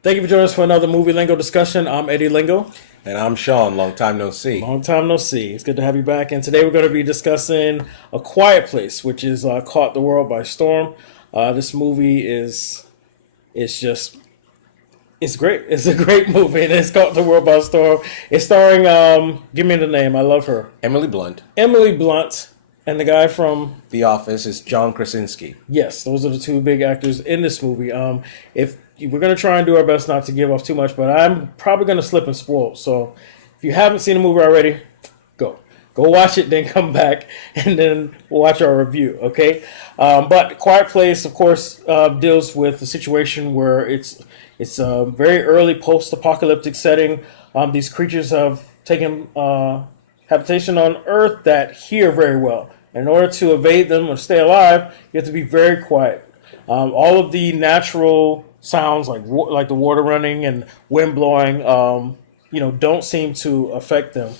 Thank you for joining us for another movie lingo discussion. I'm Eddie Lingo. And I'm Sean. Long time no see. Long time no see. It's good to have you back. And today we're going to be discussing A Quiet Place, which is caught the world by storm. This movie is just it's great. It's a great movie, and it's caught the world by storm. It's starring give me the name. I love her, Emily Blunt. Emily Blunt, and the guy from The Office is John Krasinski. Yes, those are the two big actors in this movie. If we're going to try and do our best not to give off too much, but I'm probably going to slip and spoil. So if you haven't seen the movie already, go watch it, then come back and then watch our review. Okay, but Quiet Place, of course, deals with a situation where it's a very early post-apocalyptic setting. These creatures have taken habitation on Earth that hear very well. In order to evade them or stay alive, you have to be very quiet. All of the natural sounds, like the water running and wind blowing, don't seem to affect them.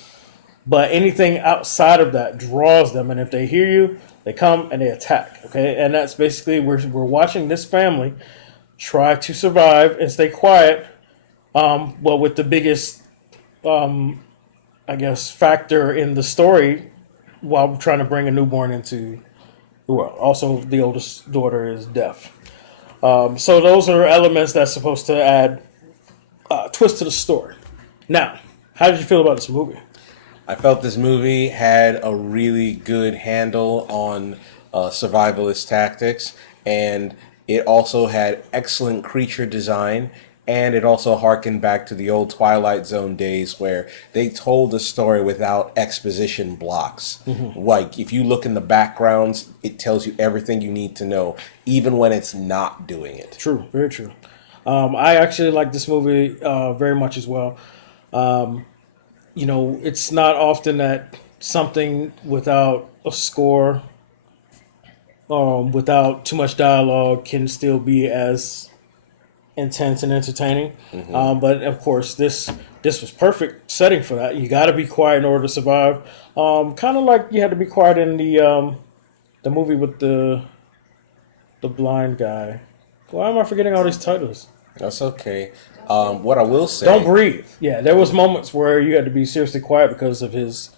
But anything outside of that draws them, and if they hear you, they come and they attack. Okay, and that's basically we're watching this family try to survive and stay quiet. Well, with the biggest, I guess, factor in the story while trying to bring a newborn into the world. Also, the oldest daughter is deaf. So those are elements that's supposed to add twist to the story. Now, how did you feel about this movie? I felt this movie had a really good handle on survivalist tactics, and it also had excellent creature design, and it also harkened back to the old Twilight Zone days where they told the story without exposition blocks. Mm-hmm. Like, if you look in the backgrounds, it tells you everything you need to know, even when it's not doing it. True, very true. I actually like this movie very much as well. It's not often that something without a score, without too much dialogue, can still be as intense and entertaining. Mm-hmm. But of course, this was perfect setting for that. You got to be quiet in order to survive. Kind of like you had to be quiet in the movie with the blind guy. Why am I forgetting all these titles? That's okay. What I will say, don't breathe. Yeah, there was moments where you had to be seriously quiet because of his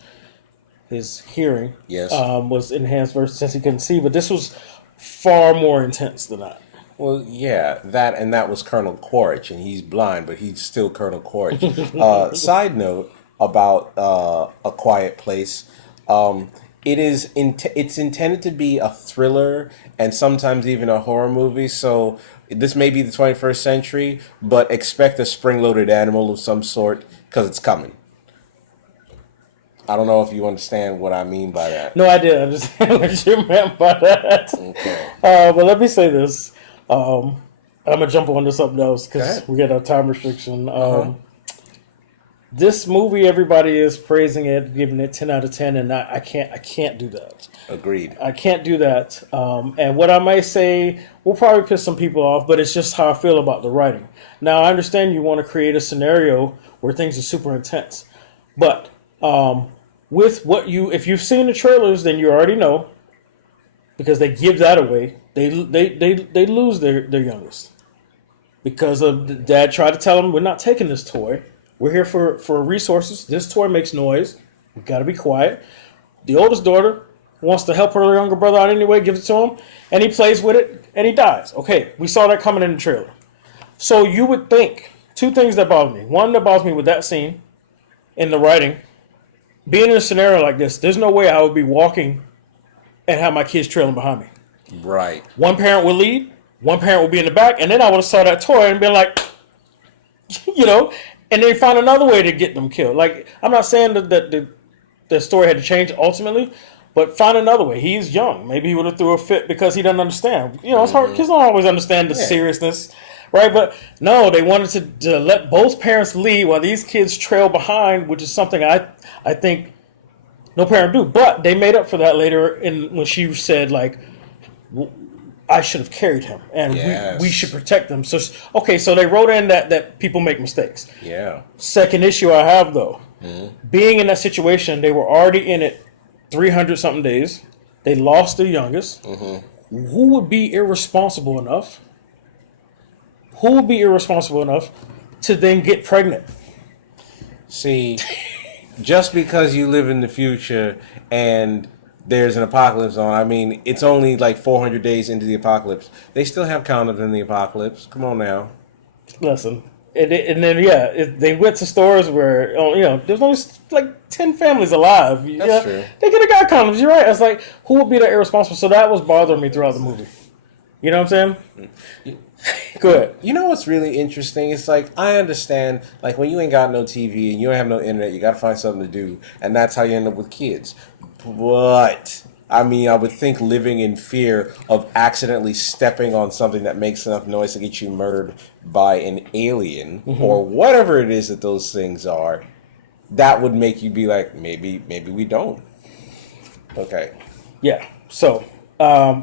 hearing. Yes, was enhanced versus since he couldn't see. But this was far more intense than that. Well, yeah, that was Colonel Quaritch, and he's blind, but he's still Colonel Quaritch. Side note about A Quiet Place. It's intended to be a thriller and sometimes even a horror movie. So this may be the 21st century, but expect a spring-loaded animal of some sort because it's coming. I don't know if you understand what I mean by that. No, I did understand what you meant by that. Okay. But let me say this. I'm gonna jump on to something else because we get a time restriction. This movie, everybody is praising it, giving it 10 out of 10, and I can't do that. Agreed. I can't do that. And what I might say will probably piss some people off, but it's just how I feel about the writing. Now, I understand you want to create a scenario where things are super intense, but with if you've seen the trailers, then you already know because they give that away. They lose their youngest because of the dad tried to tell them, we're not taking this toy. We're here for resources. This toy makes noise. We've got to be quiet. The oldest daughter wants to help her younger brother out anyway, gives it to him, and he plays with it, and he dies. Okay, we saw that coming in the trailer. So you would think, two things that bother me. One that bothers me with that scene in the writing, being in a scenario like this, there's no way I would be walking and have my kids trailing behind me. Right. One parent would lead, one parent would be in the back, and then I would have saw that toy and been like, and they found another way to get them killed. Like, I'm not saying that the story had to change ultimately, but find another way. He's young. Maybe he would have threw a fit because he doesn't understand. It's hard. Kids don't always understand the seriousness, right? But no, they wanted to let both parents lead while these kids trail behind, which is something I think no parent do. But they made up for that later when she said, like, I should have carried him, and we should protect them. So they wrote in that people make mistakes. Yeah. Second issue I have, though, being in that situation, they were already in it 300-something days. They lost their youngest. Mm-hmm. Who would be irresponsible enough who would be irresponsible enough to then get pregnant? See, just because you live in the future and there's an apocalypse on, I mean, it's only like 400 days into the apocalypse. They still have condoms in the apocalypse. Come on now. Listen, and then they went to stores where there's only like 10 families alive. That's true. They could have got condoms. You're right. It's like, who would be the irresponsible? So that was bothering me throughout the movie. You know what I'm saying? Go ahead. You know what's really interesting? It's like, I understand, like, when you ain't got no TV and you don't have no internet, you got to find something to do, and that's how you end up with kids. But, I mean, I would think living in fear of accidentally stepping on something that makes enough noise to get you murdered by an alien, or whatever it is that those things are, that would make you be like, maybe we don't. Okay. Yeah. So,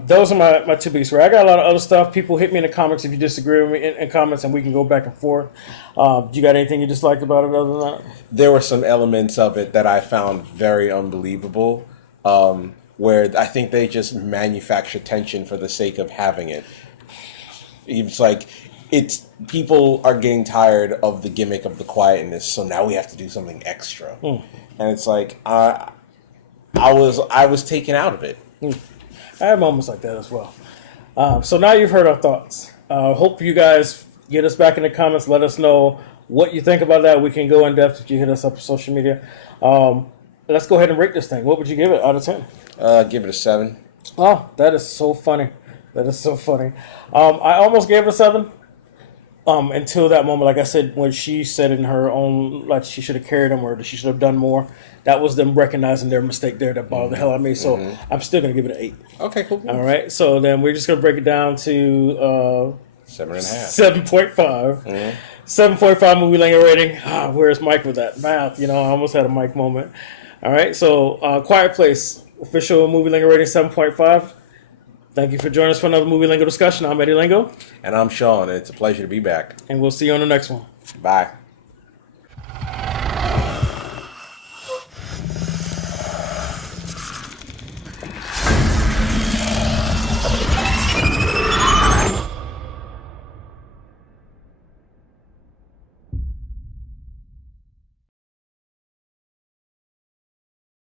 those are my two pieces. I got a lot of other stuff. People hit me in the comments if you disagree with me in comments, and we can go back and forth. You got anything you disliked about it other than that? There were some elements of it that I found very unbelievable, where I think they just manufacture tension for the sake of having it. It's like, people are getting tired of the gimmick of the quietness, so now we have to do something extra. And it's like, I was taken out of it. I have moments like that as well. So now you've heard our thoughts. Hope you guys get us back in the comments. Let us know what you think about that. We can go in depth if you hit us up on social media. Let's go ahead and rate this thing. What would you give it out of 10? Give it a 7. Oh, that is so funny. That is so funny. I almost gave it a 7. Until that moment, like I said, when she said in her own, like she should have carried him or she should have done more. That was them recognizing their mistake there that bothered the hell out of me. So I'm still going to give it an 8. Okay, cool. All right. So then we're just going to break it down to 7.5. 7.5. 7.5 movie Lingo rating. Where's Mike with that math? I almost had a Mike moment. All right. So Quiet Place, official movie Lingo rating 7.5. Thank you for joining us for another movie Lingo discussion. I'm Eddie Lingo. And I'm Sean, and it's a pleasure to be back. And we'll see you on the next one. Bye.